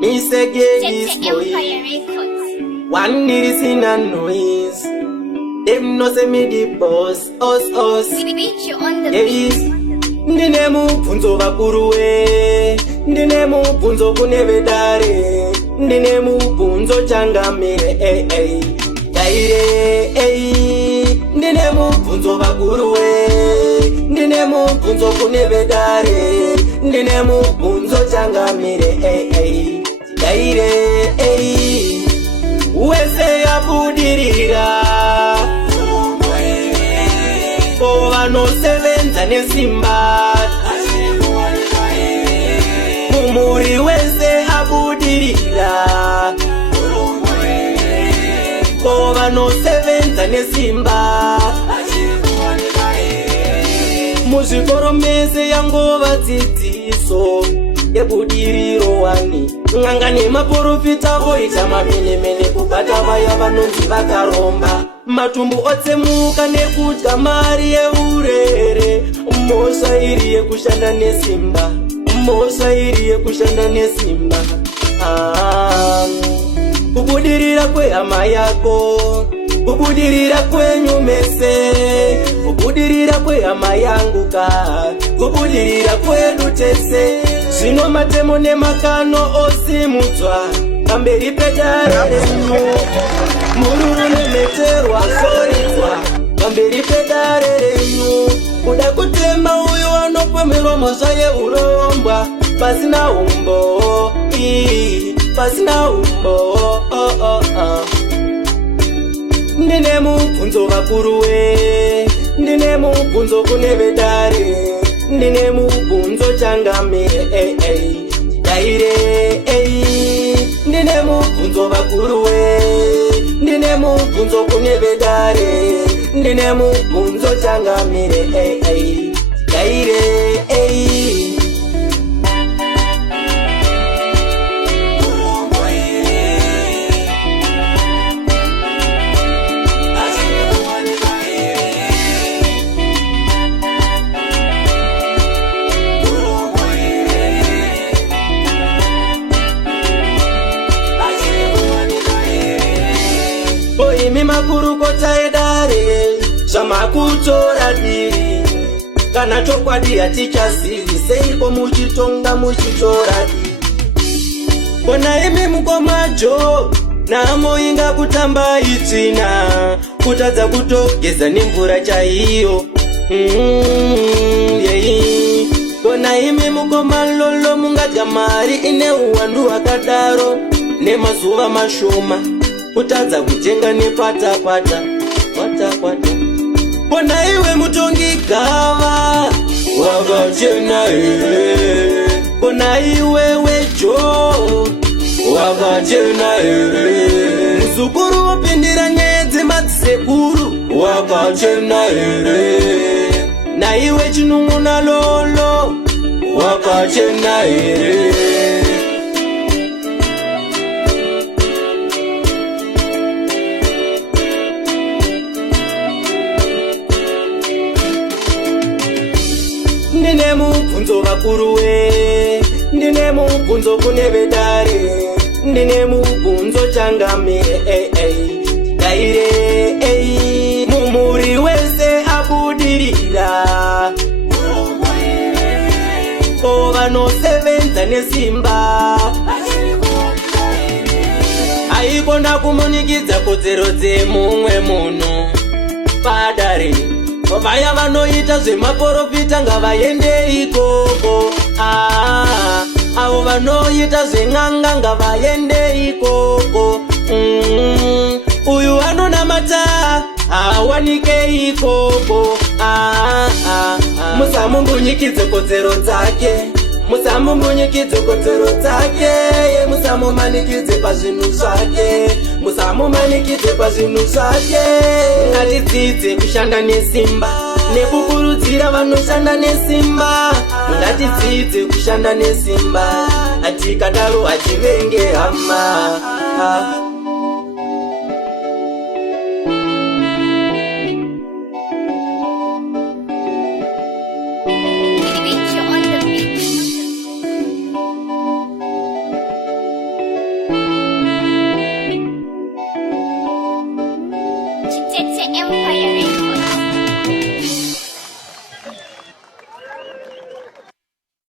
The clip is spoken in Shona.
Me say get this boy. One need is in a noise. Them no say me the boss, us. Yes. Ndine mubvunzo vakuruwe, ndine mubvunzo kune vedare, ndine mubvunzo changamire, Daire, ndine mubvunzo vakuruwe, ndine mubvunzo kune vedare, ndine mubvunzo changamire, Daire, wese yabudirira, ko vanosevenza nesimba, mumuri wese abudirira, ko vanosevenza nesimba, muzvikoro mese yangova dzidziso yebudiriro wani, n'anga nemaprofita voita mamenemene kubata vaya vanonzi vakaromba, matumbu otsemuka nekudya mari yeurere, mhosva iri yekushanda nesimba, mhosva iri yekushanda nesimba. Kubudirira kwehama yako, kubudirira kwenyu mese, kubudirira kwehama yangu ka, kubudirira kwedu tese, zvino matemo nemakano osimudzwa pamberi pedare renyu, mururu nemeterwa zoridzwa pamberi pedare renyu, kuda kutema uyu anopomerwa mhosva yeurombwa pasina umbo, pasina umbo. Ndine mubvunzo vakuruwe, ndine mubvunzo kune vedare, ndine mubvunzo changamire, Daire, ndine mubvunzo vakuruwe, ndine mubvunzo kune vedare, ndine mubvunzo changamire, Daire, imi makurukota edare, zvamakutora diri, kana chokwadi hatichazivi, seiko muchitonga muchitora diri. Kona imi mukomajo, namo inga kutamba itsvina, kutadza kutogeza nemvura chaiyo. Kona imi mukomalolo mungadya mari ine uwandu hwakadaro, nemazuva mashoma, kutadza kutenga nepata-pata. Kona iwe mutongi gava, wakachena here. Kona iwe wejo, wakachena here. Muzukuru wopindira nyedzi madzisekuru, wakachena here. Na iwe chinun'una lolo, wakachena here. Ndine mubvunzo vakuruwe, ndine mubvunzo kune vedare, ndine mubvunzo changamire, Daire, mumuri wese abudirira, ko vanosevenza nesimba, aikona kumunikidza kodzero dzemumwe munhu padare. Vaya vanoita zvemaprofita ngavaende ikoko, avo vanoita zven'anga ngavaende ikoko, uyu anonamata awanike ikoko, musamumbunyikidzwe kodzero dzake, musamumbunyikidzwe kodzero dzake, musamumanikidze pazvinhu zvake, musamumanikidze pazvinhu zvake. Ngatidzidze kushanda nesimba, nekukurudzira vanoshanda nesimba, ngatidzidze kushanda nesimba, tikadaro hativenge hama. Chitete Empire.